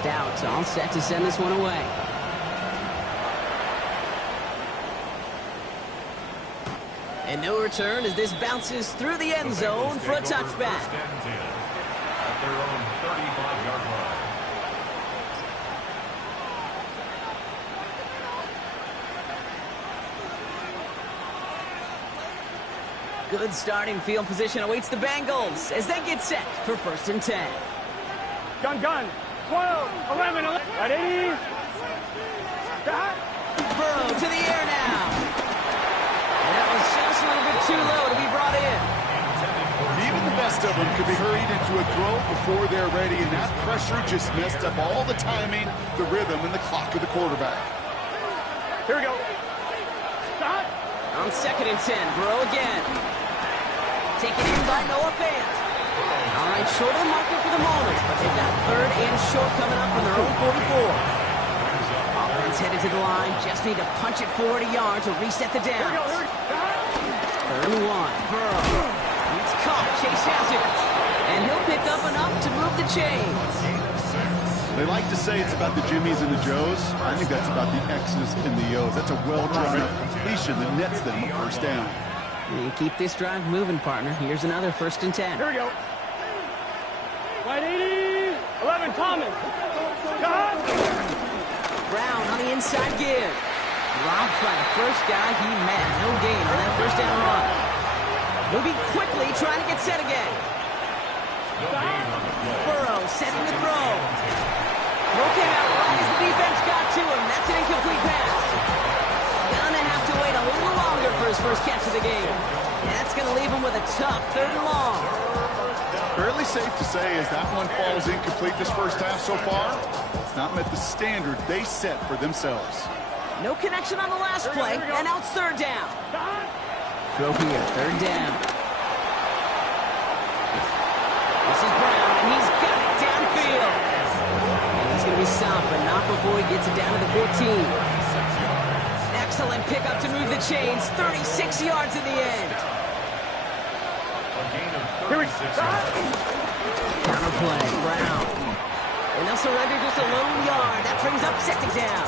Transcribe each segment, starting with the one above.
First out, all set to send this one away. And no return as this bounces through the end zone for a touchback. At their own 35-yard line. Good starting field position awaits the Bengals as they get set for 1st and 10. Gun, 12, 11, 11. Ready? Burrow to the air now. And that was just a little bit too low to be brought in. Even the best of them could be hurried into a throw before they're ready, and that pressure just messed up all the timing, the rhythm, and the clock of the quarterback. Here we go. Stop. On 2nd and 10, Burrow again. Taken in by Noah Fant. All right, short of the marker for the moment, but they've got 3rd and short coming up from their own 44. Offense headed to the line, just need to punch it forward a yard to reset the downs. 3rd and 1, Burrow. It's caught, Chase has it. And he'll pick up enough to move the chains. They like to say it's about the Jimmies and the Joes. I think that's about the X's and the O's. That's a well-drawn up completion that nets them a 1st down. And keep this drive moving, partner. Here's another 1st and 10. Here we go. Right 80, 11, Thomas. Got. Brown on the inside give. Robbed by the first guy he met. No gain on that 1st down run. Moving quickly, trying to get set again. Burrow setting the throw. Throw came out right as the defense got to him. That's an incomplete pass. Gonna have to wait a little longer for his first catch of the game. And that's gonna leave him with a tough 3rd and long. Fairly safe to say as that one falls incomplete this 1st half so far, it's not met the standard they set for themselves. No connection on the last play, and now it's 3rd down. Throw here, 3rd down. This is Brown, and he's got it downfield. And he's going to be stopped, but not before he gets it down to the 14. Excellent pickup to move the chains, 36 yards in the end. Counterplay, Brown. And they'll surrender just a lone yard. That brings up 2nd down.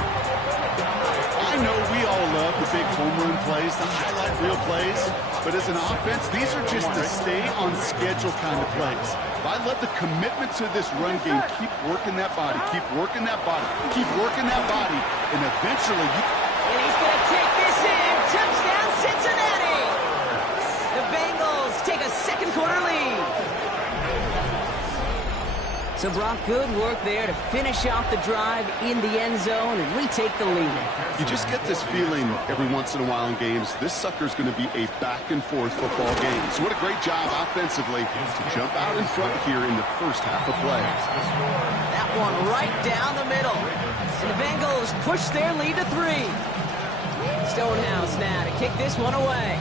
I know we all love the big home run plays, the highlight reel plays, but as an offense, these are just the stay-on-schedule kind of plays. I love the commitment to this run game. Keep working that body, keep working that body, keep working that body, and eventually you... And he's going to take this in. Touchdown, Cincinnati! The Bengals take a 2nd quarter lead. So, Brock, good work there to finish off the drive in the end zone and retake the lead. You just get this feeling every once in a while in games, this sucker's going to be a back-and-forth football game. So what a great job offensively to jump out in front here in the 1st half of play. That one right down the middle. And the Bengals push their lead to 3. Stonehouse now to kick this one away.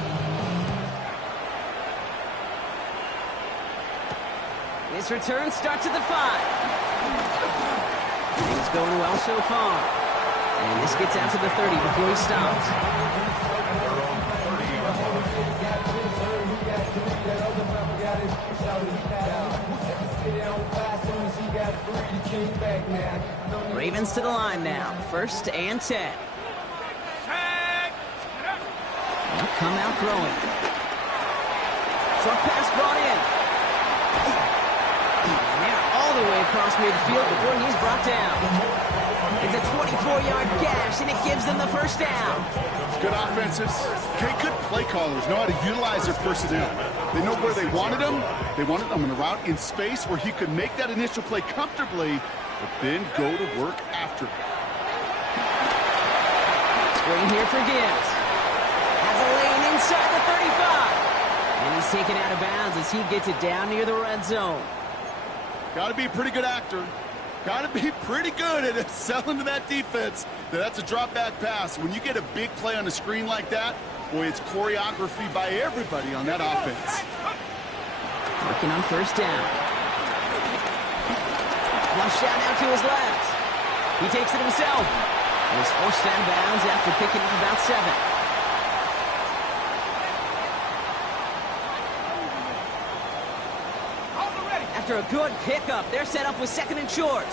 His return starts at the 5. Things going well so far. And this gets out to the 30 before he stops. Ravens to the line now. 1st and 10. They'll come out throwing. Short pass brought in. All the way across midfield before he's brought down. It's a 24-yard gash, and it gives them the 1st down. Good offenses. Okay, good play callers know how to utilize their personnel. They know where they wanted them. They wanted them in a route in space where he could make that initial play comfortably, but then go to work after it. Screen here for Gibbs. Has a lane inside the 35. And he's taken out of bounds as he gets it down near the red zone. Got to be a pretty good actor. Got to be pretty good at selling to that defense. That's a drop-back pass. When you get a big play on the screen like that, boy, it's choreography by everybody on that offense. Working on 1st down. Flush out now to his left. He takes it himself. And he's forced out of bounds after picking up about 7. After a good pickup, they're set up with 2nd and short.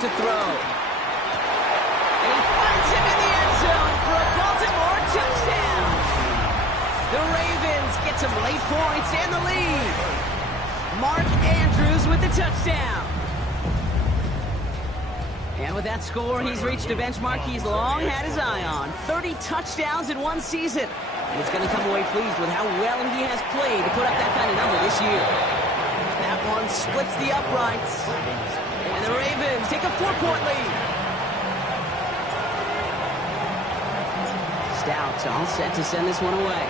to throw. And he finds him in the end zone for a Baltimore touchdown. The Ravens get some late points and the lead. Mark Andrews with the touchdown. And with that score, he's reached a benchmark he's long had his eye on. 30 touchdowns in one season. And he's going to come away pleased with how well he has played to put up that kind of number this year. That one splits the uprights. And the Ravens take a 4-point lead. Stout all set to send this one away.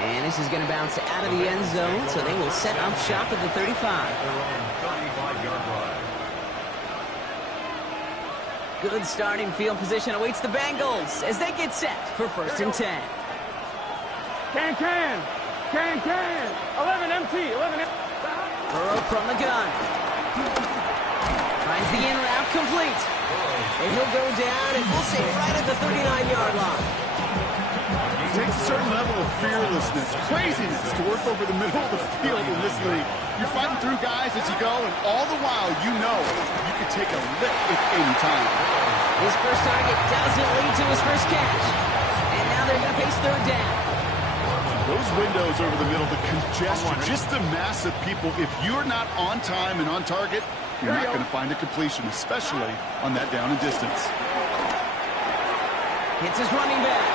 And this is going to bounce out of the end zone, so they will set up shop at the 35. Their own 35-yard line. Good starting field position awaits the Bengals as they get set for 1st and 10. Can. 11 empty. 11 empty. Burrow from the gun. Finds the in route complete. And he'll go down, and we'll say right at the 39-yard line. It takes a certain level of fearlessness, craziness to work over the middle of the field in this league. You're fighting through guys as you go, and all the while you know you can take a lick at any time. His first target doesn't lead to his first catch. And now they're going to face 3rd down. Those windows over the middle, the congestion, just the mass of people. If you're not on time and on target, you're not going to find a completion, especially on that down and distance. Hits his running back.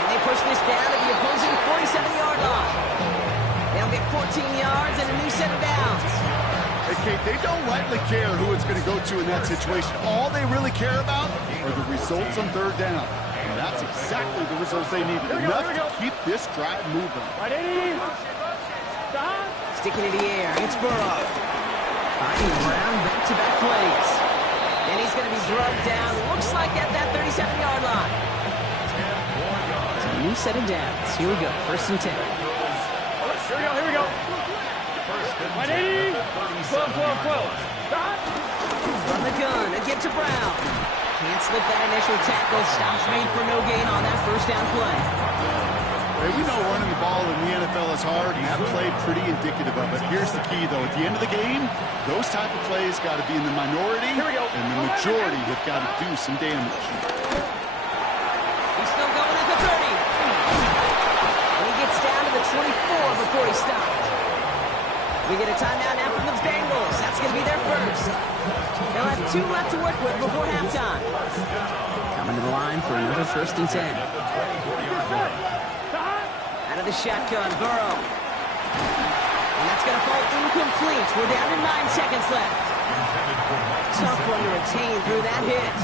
And they push this down to the opposing 47-yard line. They'll get 14 yards and a new set of downs. Hey, Kate, they don't rightly care who it's going to go to in that situation. All they really care about are the results on 3rd down. And that's exactly the results they needed. Enough to keep this drive moving. Right 80. Sticking in the air, it's Burrow. Finding Brown back-to-back plays. And he's going to be drugged down, looks like at that 37-yard line. So a new set of downs. Here we go, 1st and 10. Here we go. Right 80. 12. From the gun, again to Brown. Can't slip that initial tackle. Stops made for no gain on that 1st down play. Hey, we know running the ball in the NFL is hard, and that play pretty indicative of it. Here's the key, though. At the end of the game, those type of plays got to be in the minority, and the majority have got to do some damage. He's still going at the 30. And he gets down to the 24 before he stopped. We get a timeout now from the Bengals. That's going to be their first. They'll have 2 left to work with before halftime. Coming to the line for another 1st and 10. Out of the shotgun, Burrow. And that's going to fall incomplete. We're down to 9 seconds left. Tough one to retain through that hit.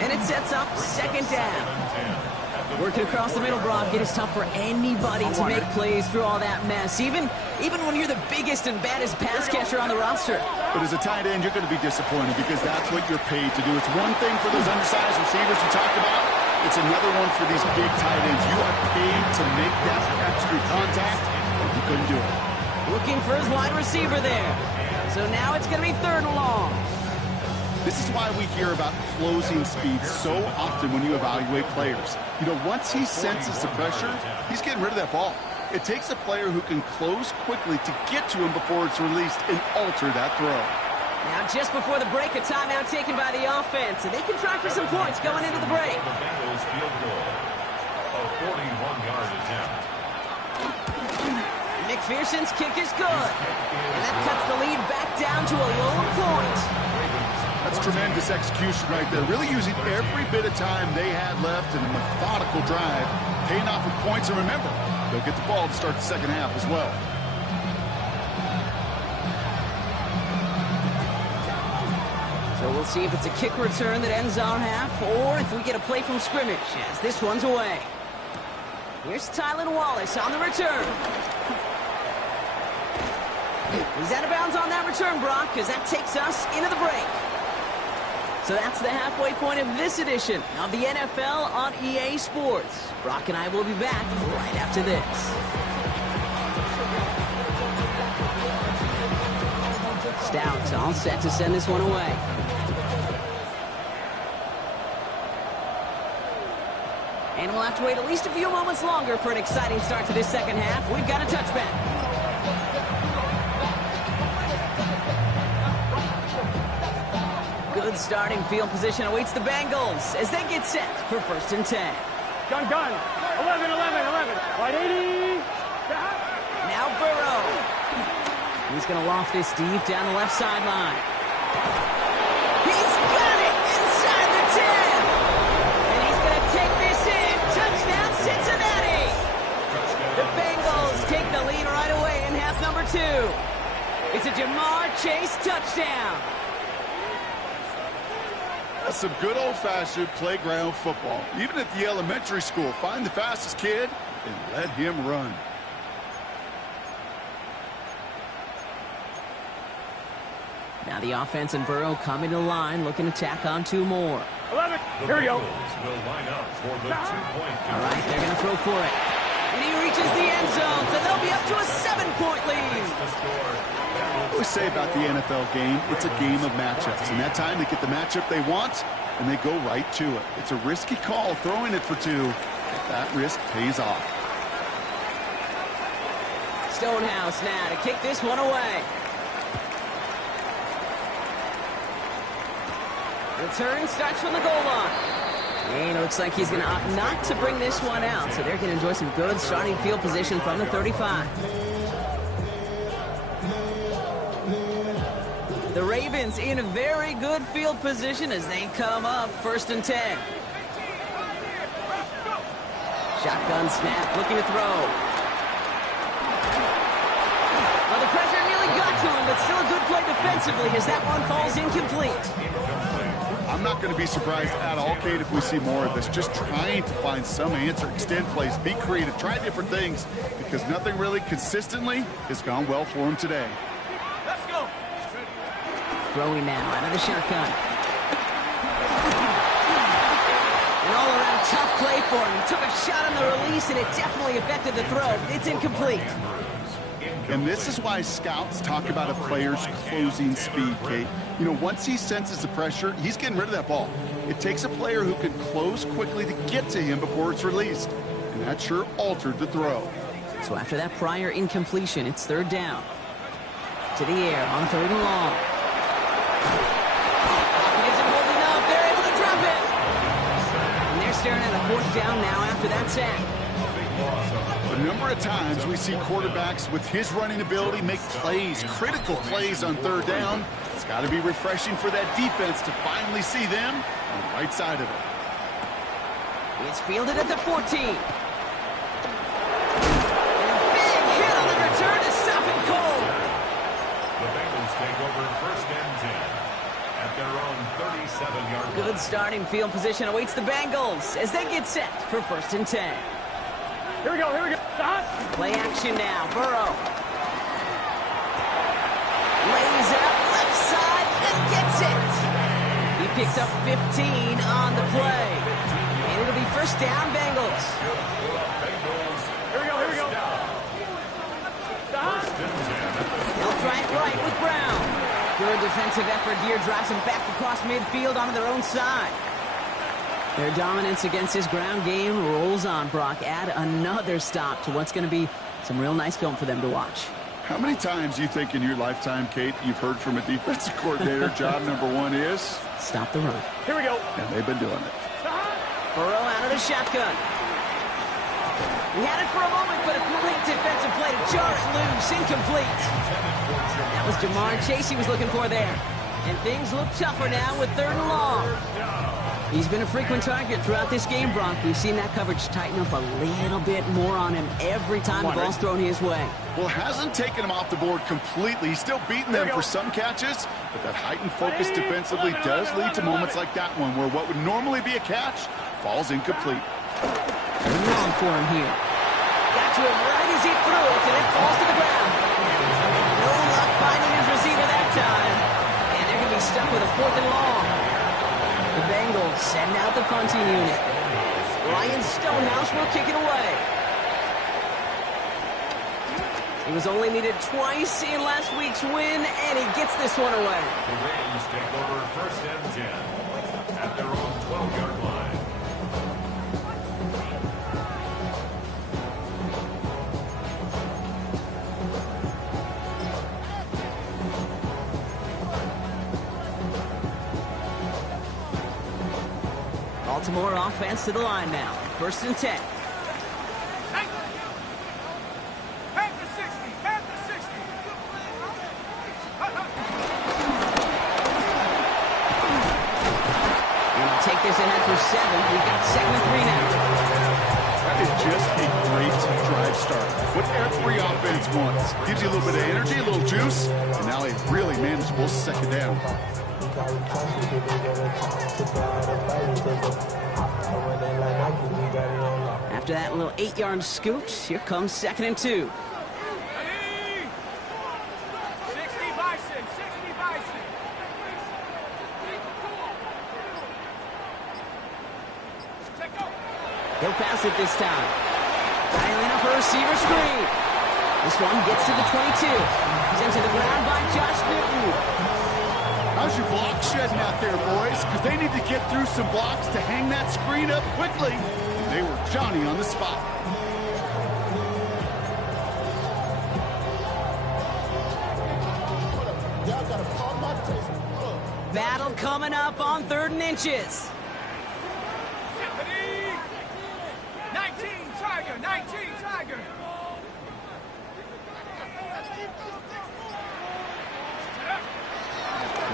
And it sets up 2nd down. Working across the middle, Brock, it is tough for anybody to make plays through all that mess, even when you're the biggest and baddest pass catcher on the roster. But as a tight end, you're going to be disappointed because that's what you're paid to do. It's one thing for those undersized receivers you talked about. It's another one for these big tight ends. You are paid to make that catch through contact, and you couldn't do it. Looking for his wide receiver there. So now it's going to be 3rd and long. This is why we hear about closing speed so often when you evaluate players. You know, once he senses the pressure, he's getting rid of that ball. It takes a player who can close quickly to get to him before it's released and alter that throw. Now, just before the break, a timeout taken by the offense, and they can try for some points going into the break. The Bengals field goal. A 41-yard attempt. McPherson's kick is good. And that cuts the lead back down to a lone point. That's tremendous execution right there. Really using every bit of time they had left in a methodical drive, paying off with points. And remember, they'll get the ball to start the 2nd half as well. So we'll see if it's a kick return that ends our half, or if we get a play from scrimmage as this one's away. Here's Tylan Wallace on the return. He's out of bounds on that return, Brock, because that takes us into the break. So that's the halfway point of this edition of the NFL on EA Sports. Brock and I will be back right after this. Stout all set to send this one away. And we'll have to wait at least a few moments longer for an exciting start to this 2nd half. We've got a touchback. Good starting field position awaits the Bengals as they get set for 1st and 10. Gun. 11. Wide 80. Now Burrow. He's going to loft this deep down the left sideline. He's got it inside the 10. And he's going to take this in. Touchdown, Cincinnati. The Bengals take the lead right away in half number 2. It's a Ja'Marr Chase touchdown. That's some good old-fashioned playground football. Even at the elementary school, find the fastest kid and let him run. Now the offense and Burrow coming to the line, looking to tack on 2 more. 11. Here we go. Will line up for the 2-point. All right, they're going to throw for it. And he reaches the end zone, so they'll be up to a 7-point lead. I always say about the NFL game, it's a game of matchups. And that time they get the matchup they want, and they go right to it. It's a risky call throwing it for 2, but that risk pays off. Stonehouse now to kick this one away. Return starts from the goal line. And it looks like he's going to opt not to bring this one out, so they're going to enjoy some good starting field position from the 35. The Ravens in a very good field position as they come up 1st and 10. Shotgun snap, looking to throw. Well, the pressure nearly got to him, but still a good play defensively as that one falls incomplete. I'm not going to be surprised at all, Kate, if we see more of this. Just trying to find some answer, extend plays, be creative, try different things, because nothing really consistently has gone well for him today. Let's go. Throwing now out of the shotgun. An all-around tough play for him. He took a shot on the release, and it definitely affected the throw. It's incomplete. And this is why scouts talk about a player's closing speed, Kate. You know, once he senses the pressure, he's getting rid of that ball. It takes a player who can close quickly to get to him before it's released. And that sure altered the throw. So after that prior incompletion, it's 3rd down. To the air on 3rd and long. He isn't holding up. They're able to drop it. And they're staring at a 4th down now after that sack. A number of times we see quarterbacks with his running ability make plays, critical plays on 3rd down. It's got to be refreshing for that defense to finally see them on the right side of it. It's fielded at the 14. And a big hit on the return to stop it cold. The Bengals take over 1st and 10 at their own 37-yard line. Good starting field position awaits the Bengals as they get set for 1st and 10. Here we go. Play action now. Burrow. Lays out left side and gets it. He picks up 15 on the play. And it'll be 1st down, Bengals. Here we go. They'll try it right with Brown. Good defensive effort here. Drives him back across midfield onto their own side. Their dominance against his ground game rolls on, Brock. Add another stop to what's going to be some real nice film for them to watch. How many times do you think in your lifetime, Kate, you've heard from a defensive coordinator, job number 1 is? Stop the run. Here we go. And they've been doing it. Burrow out of the shotgun. He had it for a moment, but a great defensive play to jar it loose. Incomplete. That was Ja'Marr Chase he was looking for there. And things look tougher now with 3rd and long. He's been a frequent target throughout this game, Brock. We've seen that coverage tighten up a little bit more on him every time the ball's thrown his way. Well, hasn't taken him off the board completely. He's still beating them for some catches, but that heightened focus defensively does lead to moments like that one where what would normally be a catch falls incomplete. Long for him here. Got to him right as he threw it, and it falls to the ground. No luck finding his receiver that time. And they're going to be stuck with a 4th and long. The Bengals send out the punting unit. Ryan Stonehouse will kick it away. He was only needed twice in last week's win, and he gets this one away. The Ravens take over 1st and 10 at their own 12-yard line. Baltimore offense to the line now. 1st and 10. Take this ahead for 7. We've got 2nd and 3 now. That is just a great drive start. What every offense wants. Gives you a little bit of energy, a little juice, and now a really manageable 2nd down. After that little 8-yard scoot, here comes 2nd and 2. He'll pass it this time. Dialing up a receiver screen. This one gets to the 22. Sent to the ground by Josh Newton. How's your block shedding out there, boys? Because they need to get through some blocks to hang that screen up quickly. They were Johnny on the spot. Battle coming up on 3rd and inches. 19 Tiger.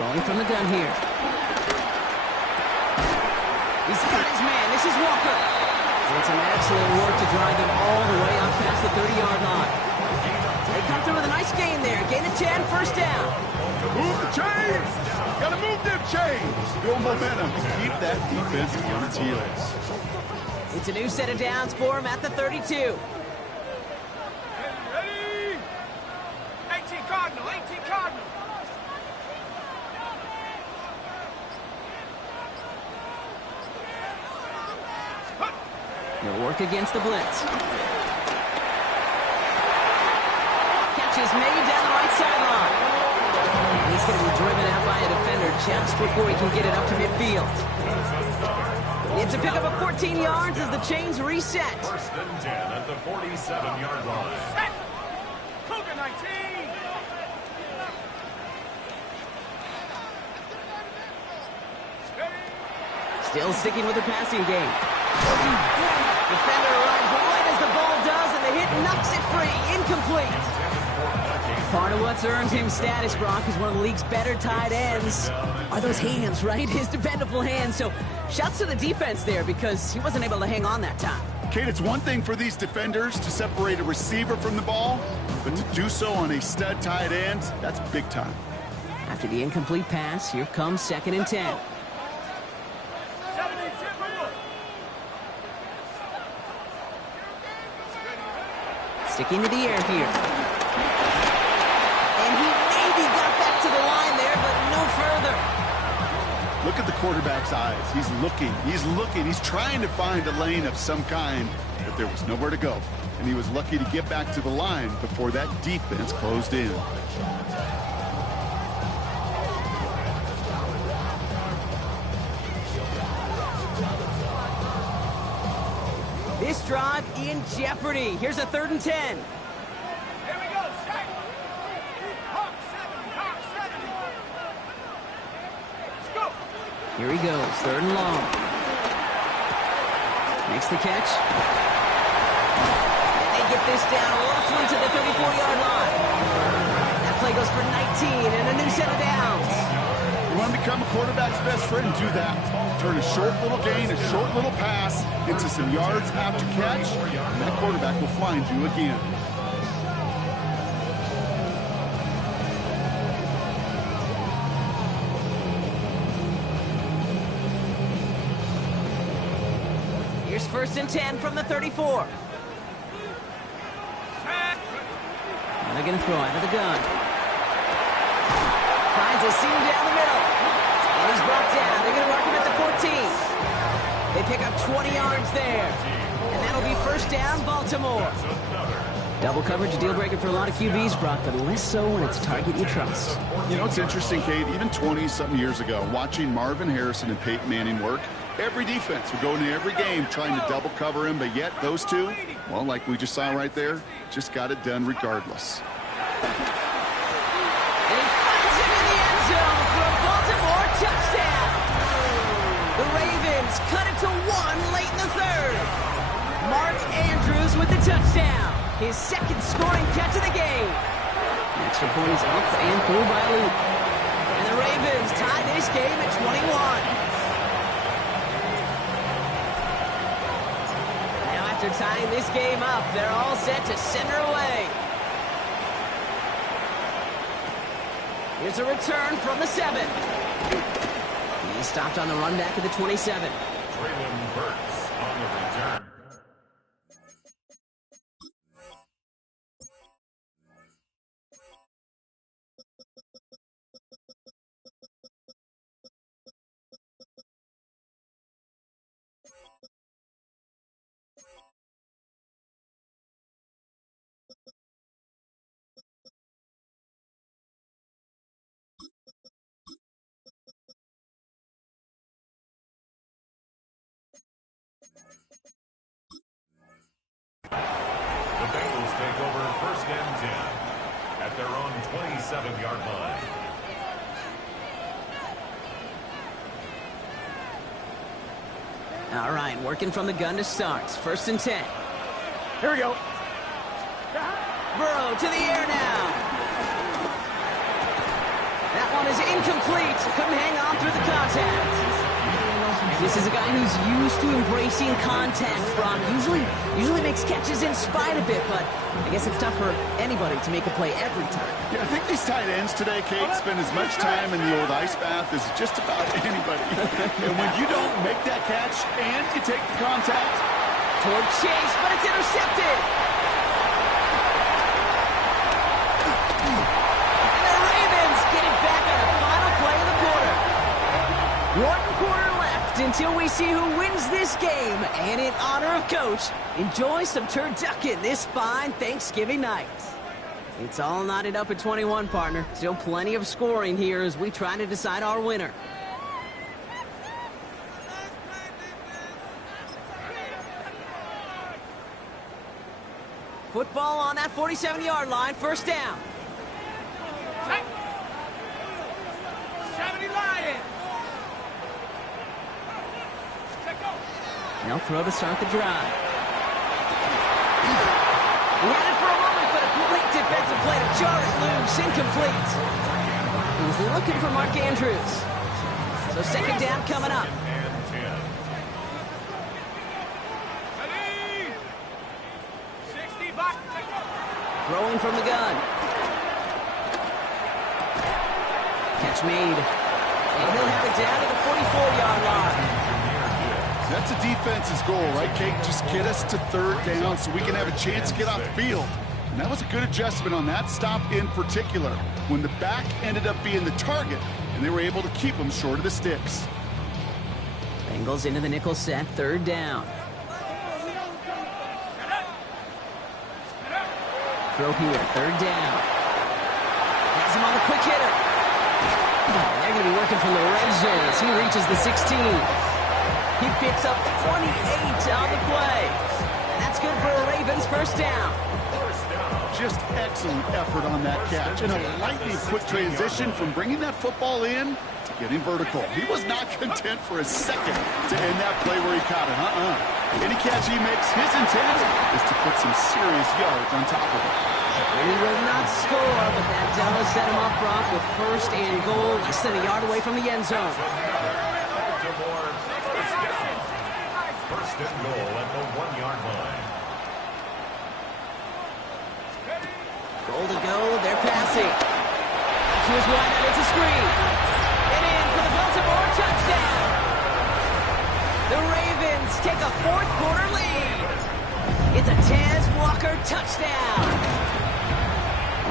Rolling from the gun here. He's got his man. This is Walker. Did some excellent work to drive him all the way up past the 30-yard line. They come through with a nice gain there. Gain of 10, 1st down. Move the chains! Gotta move them chains! Build momentum and keep that defense on its heels. It's a new set of downs for him at the 32. Ready? 18 Cardinal. He'll work against the blitz. Catch is made down the right sideline. And he's going to be driven out by a defender just before he can get it up to midfield. It's a pickup of 14 yards as the chains reset. 1st and 10 at the 47-yard line. Set. Cougar 19. Still sticking with the passing game. Defender arrives right as the ball does, and the hit knocks it free. Incomplete. Part of what's earned him status, Brock, is one of the league's better tight ends. Are those hands, right? His dependable hands. So shouts to the defense there because he wasn't able to hang on that time. Kate, it's one thing for these defenders to separate a receiver from the ball, but to do so on a stud tight end, that's big time. After the incomplete pass, here comes 2nd and 10. Sticking to the air here. And he maybe got back to the line there, but no further. Look at the quarterback's eyes. He's looking. He's trying to find a lane of some kind, but there was nowhere to go. And he was lucky to get back to the line before that defense closed in. This drive in jeopardy. Here's a 3rd and 10. Here we go. Set. Hawk 7. Let's go. Here he goes. 3rd and long. Makes the catch. And they get this down. Laughlin to the 34-yard line. That play goes for 19 and a new set of downs. You want to become a quarterback's best friend, do that. Turn a short little gain, a short little pass into some yards after catch, and that quarterback will find you again. Here's 1st and 10 from the 34. And they're going to throw out of the gun. Finds a seam down the middle. And he's brought down. They're going to mark him at the 14. They pick up 20 yards there. And that'll be 1st down, Baltimore. Double coverage, a deal breaker for a lot of QBs, Brock, but less so when it's a target you trust. You know, it's interesting, Kate, even 20-something years ago, watching Marvin Harrison and Peyton Manning work, every defense would go into every game trying to double cover him, but yet those two, well, like we just saw right there, just got it done regardless. And he finds him in the end zone for a Baltimore touchdown. The Ravens cut it to with the touchdown. His second scoring catch of the game. Extra point is up and through by Luke. And the Ravens tie this game at 21. Now after tying this game up, they're all set to send her away. Here's a return from the 7. He stopped on the run back at the 27. Traylon Burks on the return. The Bengals take over first and 10 at their own 27-yard line. All right, working from the gun to start. First and 10. Here we go. Burrow to the air now. That one is incomplete. Couldn't hang on through the contact. This is a guy who's used to embracing contact, Brock. Usually makes catches in spite of it, but I guess it's tough for anybody to make a play every time. Yeah, I think these tight ends today, Kate, spend as much time in the old ice bath as just about anybody. And when you don't make that catch and you take the contact, Toward Chase, but it's intercepted. And the Ravens get it back on the final play of the quarter. 1 quarter left until we see who wins this game. And in honor of Coach, enjoy some turducken this fine Thanksgiving night. It's all knotted up at 21, partner. Still plenty of scoring here as we try to decide our winner. Football on that 47-yard line, first down. 70 Lions. They'll throw to start the drive. He had it for a moment, but a great defensive play to jar it loose, incomplete. He was looking for Mark Andrews. So second down coming up. And 10. 60 back. Throwing from the gun. Catch made. And he'll have it down to the 44-yard line. that's a defense's goal, right, Kate? Just get us to third down so we can have a chance to get off the field. And that was a good adjustment on that stop in particular, when the back ended up being the target, and they were able to keep him short of the sticks. Bengals into the nickel set, third down. Throw here, third down. Has him on the quick hitter. They're going to be working from the red zone as he reaches the 16. He picks up 28 on the play. And that's good for a Ravens first down. Just excellent effort on that catch, and a lightning quick transition from bringing that football in to getting vertical. He was not content for a second to end that play where he caught it. Any catch he makes, his intent is to put some serious yards on top of it. And he will not score, but that does set him up, Brock, with first and goal, less than a yard away from the end zone. First and goal at the 1-yard line. Goal to go, they're passing. To his right, and it's a screen. And in for the Baltimore touchdown. The Ravens take a fourth-quarter lead. It's a Tez Walker touchdown.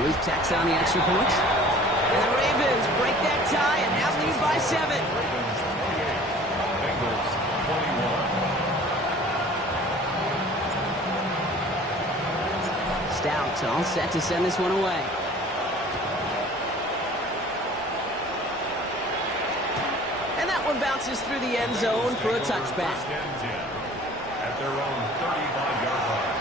Luke tacks on the extra point. And the Ravens break that tie and now lead by 7. Ravens 28, Bengals 21. Stout all set to send this one away. And that one bounces through the end zone for a touchback. First and 10 at their own 35-yard line.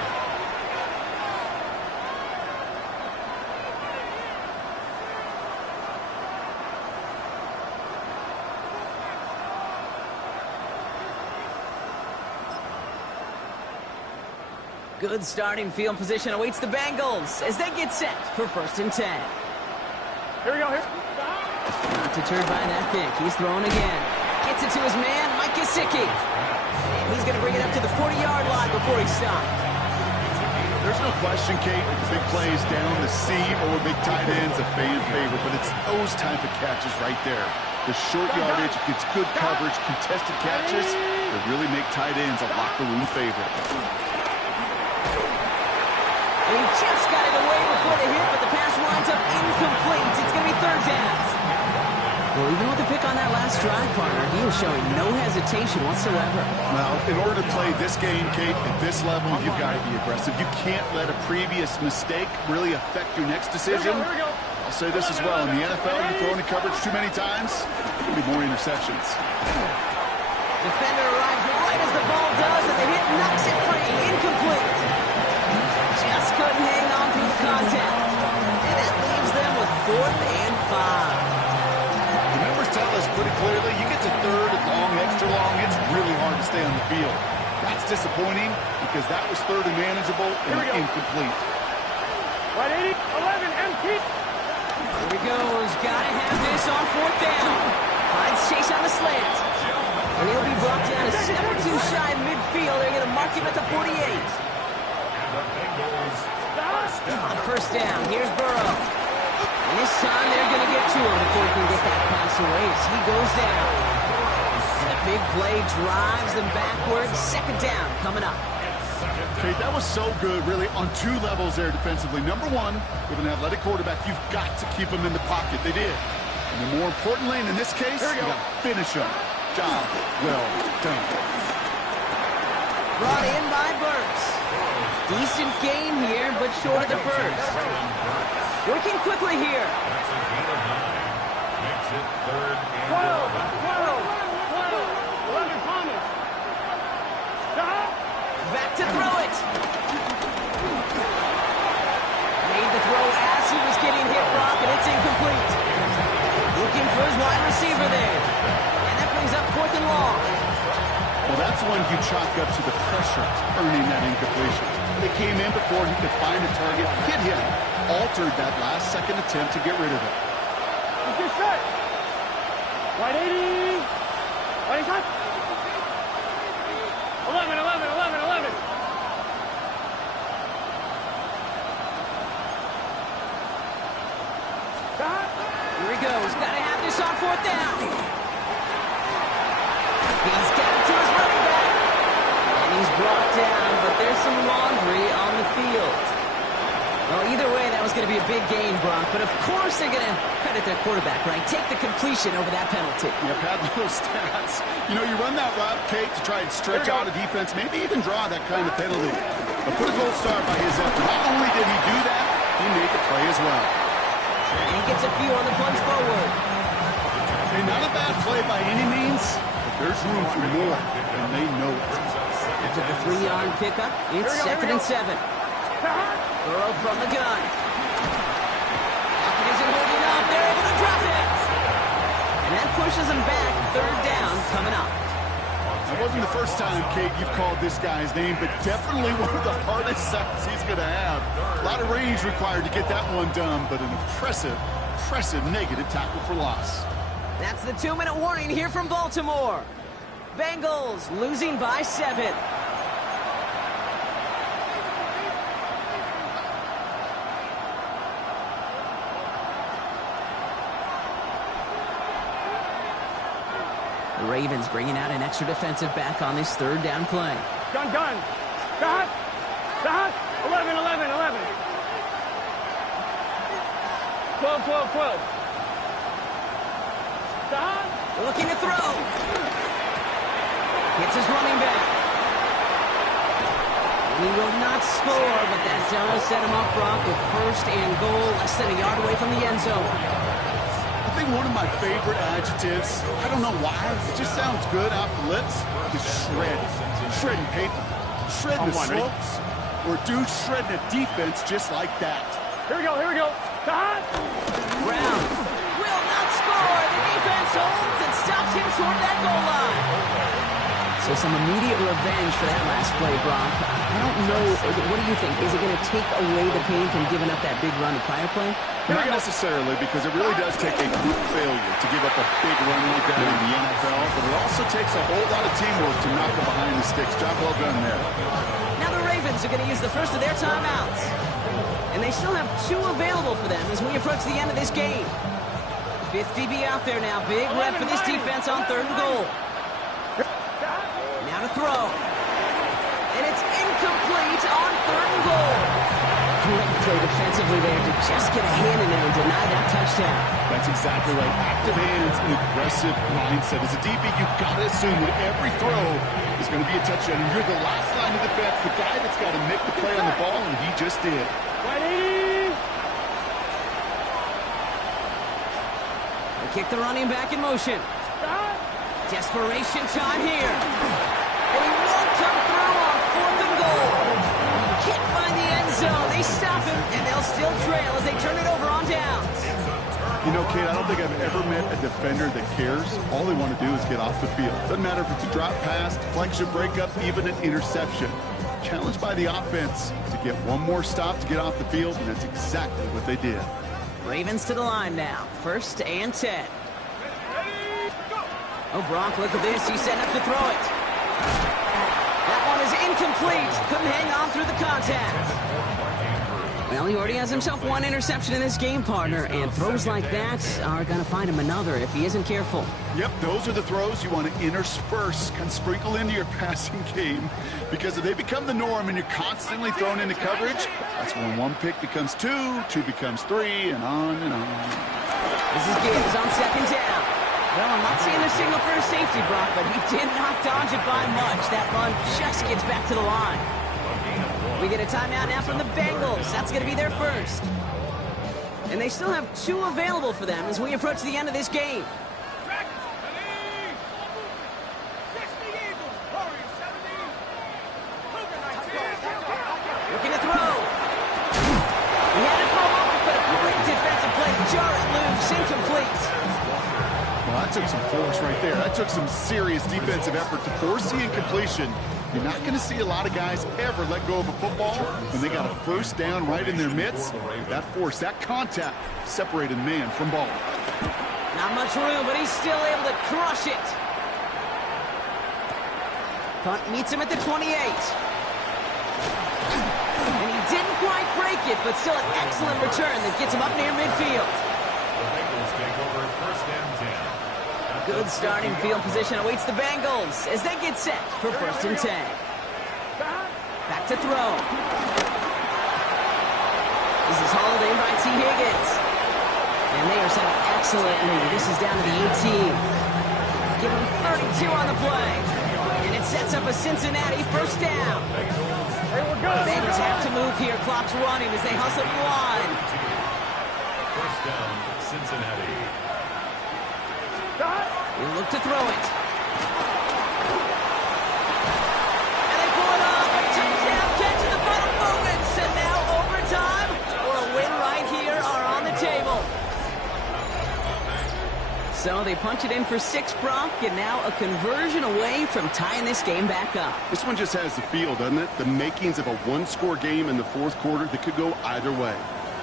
Good starting field position awaits the Bengals as they get set for 1st and 10. Here we go, here. Not deterred by that pick. He's throwing again. Gets it to his man, Mike Gesicki. And he's going to bring it up to the 40-yard line before he stops. There's no question, Kate, that the big plays down the seam or big tight ends a fan favorite, but it's those type of catches right there. The short yardage gets good coverage, contested catches that really make tight ends a locker room favorite. And he just got it away before the hit, but the pass winds up incomplete. It's going to be 3rd down. Well, even with the pick on that last drive, partner, he was showing no hesitation whatsoever. Well, in order to play this game, Kate, at this level, you've got to be aggressive. You can't let a previous mistake really affect your next decision. Here we go. I'll say this as well. In the NFL, you throw into coverage too many times, there'll be more interceptions. Defender arrives right as the ball does, and the hit knocks it free. Incomplete. Just couldn't hang on through the contact. And that leaves them with 4th and 5. The numbers tell us pretty clearly, you get to 3rd and long, extra long, it's really hard to stay on the field. That's disappointing because that was 3rd and manageable and incomplete. Right 80, 11, empty. Here he goes. Got to have this on 4th down. Finds Chase on the slant. And he'll be brought down a step or two shy of midfield. They're going to mark him at the 48. On 1st down, here's Burrow. And this time they're going to get to him before he can get that pass away as he goes down. And a big play drives them backwards. 2nd down coming up. Okay, that was so good, really, on 2 levels there defensively. Number 1, with an athletic quarterback, you've got to keep him in the pocket. They did. And then more importantly, and in this case, you got to finish him. Job well done. Brought in by Burks. Decent gain here, but short of the first. Working quickly here. That's a gain of 9. Makes it 3rd and 12, 11, Thomas. Stop. Back to throw it. Made the throw as he was getting hit, Brock, and it's incomplete. Looking for his wide receiver there. And that brings up 4th and long. Well, that's when you chalk up to the pressure earning that incompletion. They came in before he could find a target, hit him, altered that last-second attempt to get rid of it. Let's get set. Right 80. Right inside. 11, 11, 11, 11. Stop. Here he goes. Got to have this on 4th down. He's got it to his running back. And he's brought down, but there's some laundry on the field. Well, either way, that was going to be a big gain, Brock. But of course they're going to credit their quarterback, right? Take the completion over that penalty. Yeah, pad those stats. You know, you run that route, Kate, to try and stretch out a defense, maybe even draw that kind of penalty. But put a gold star by his effort. Not only did he do that, he made the play as well. And he gets a few on the plunge forward. Hey, not a bad play by any means, but there's room for more, and they know it. After the 3-yard pickup, it's 2nd and 7. Burrow from the gun. Pocket isn't holding up. They're able to drop it. And that pushes them back. 3rd down coming up. It wasn't the first time, Kate, you've called this guy's name, but definitely one of the hardest sacks he's going to have. A lot of range required to get that one done, but an impressive negative tackle for loss. That's the 2-minute warning here from Baltimore. Bengals losing by 7. The Ravens bringing out an extra defensive back on this 3rd down play. Gun. Stop. 11, 11, 11. 12, 12, 12. Stop. Looking to throw. Hits his running back. He will not score, but that does set him up, Brock, with 1st and goal, less than a yard away from the end zone. I think one of my favorite adjectives, I don't know why, it just sounds good off the lips, is shred. Shredding paper. Shredding the slopes. Or dude shredding a defense just like that. Here we go. Stop. Brown will not score. The defense holds and stops him short of that goal line. So So some immediate revenge for that last play, Brock. I don't know. What do you think? Is it going to take away the pain from giving up that big run the prior play? Not necessarily, because it really does take a group failure to give up a big run like that in the NFL, but it also takes a whole lot of teamwork to knock it behind the sticks. Job well done there. Now the Ravens are going to use the first of their timeouts. And they still have 2 available for them as we approach the end of this game. 5th DB out there now. Big rep for this defense on 3rd and goal. Now to throw. And it's incomplete on 3rd and goal. Great play defensively there to just get a hand in there and deny that touchdown. That's exactly right. Active hands and aggressive mindset. As a DB, you've got to assume that every throw is going to be a touchdown. And you're the last line of defense, the guy that's got to make the play on the ball, and he just did. They kick the running back in motion. Desperation time here. And he won't come through on 4th and goal. Can't find the end zone. They stop him, and they'll still trail as they turn it over on downs. You know, Kate, I don't think I've ever met a defender that cares. All they want to do is get off the field. Doesn't matter if it's a drop pass, deflection, breakup, even an interception. Challenged by the offense to get one more stop to get off the field, and that's exactly what they did. Ravens to the line now. 1st and 10. Oh, Brock, look at this. He's setting up to throw it. That one is incomplete. Couldn't hang on through the contact. Well, he already has himself 1 interception in this game, partner, and throws like that are going to find him another if he isn't careful. Yep, those are the throws you want to intersperse, kind of sprinkle into your passing game, because if they become the norm and you're constantly thrown into coverage, that's when 1 pick becomes 2, 2 becomes 3, and on and on. This is Gibbs on 2nd down. Well, I'm not seeing a single for a safety, Brock, but he did not dodge it by much. That run just gets back to the line. We get a timeout now from the Bengals. That's going to be their first. And they still have 2 available for them as we approach the end of this game. Looking to throw. He had it throw up, but a great defensive play to jar it loose. Incomplete. Well, that took some force right there. That took some serious defensive effort to force the incompletion. You're not going to see a lot of guys ever let go of a football when they got a 1st down right in their midst. That force, that contact, separated man from ball. Not much room, but he's still able to crush it. Punt meets him at the 28. And he didn't quite break it, but still an excellent return that gets him up near midfield. The Bengals take over 1st and 10. Good starting field position awaits the Bengals as they get set for 1st and 10. Back to throw. This is hauled in by T. Higgins. And they are set up excellently. This is down to the 18. Give him 32 on the play. And it sets up a Cincinnati 1st down. Bengals have to move here. Clock's running as they hustle the line. 1st down, Cincinnati. He'll look to throw it. And they pull it off. A touchdown catch in the final moments. And now overtime or a win right here are on the table. So they punch it in for 6, Brock, and now a conversion away from tying this game back up. This one just has the feel, doesn't it? The makings of a 1-score game in the 4th quarter that could go either way.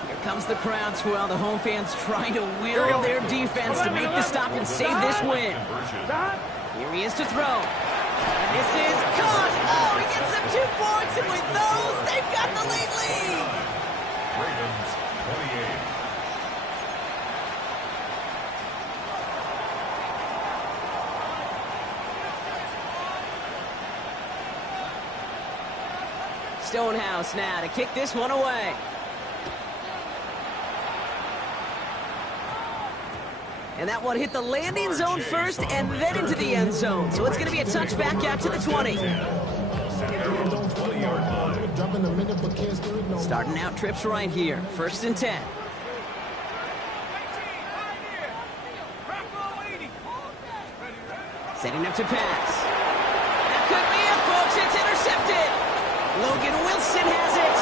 Here comes the crowd swell. The home fans trying to will their defense to make the stop and save this win. Here he is to throw. And this is caught. Oh, he gets them 2 points, and with those, they've got the lead. Ravens 28. Stonehouse now to kick this one away. And that one hit the landing zone first and then into the end zone. So it's going to be a touchback out to the 20. Starting out trips right here. 1st and 10. Setting up to pass. That could be it, folks. It's intercepted. Logan Wilson has it.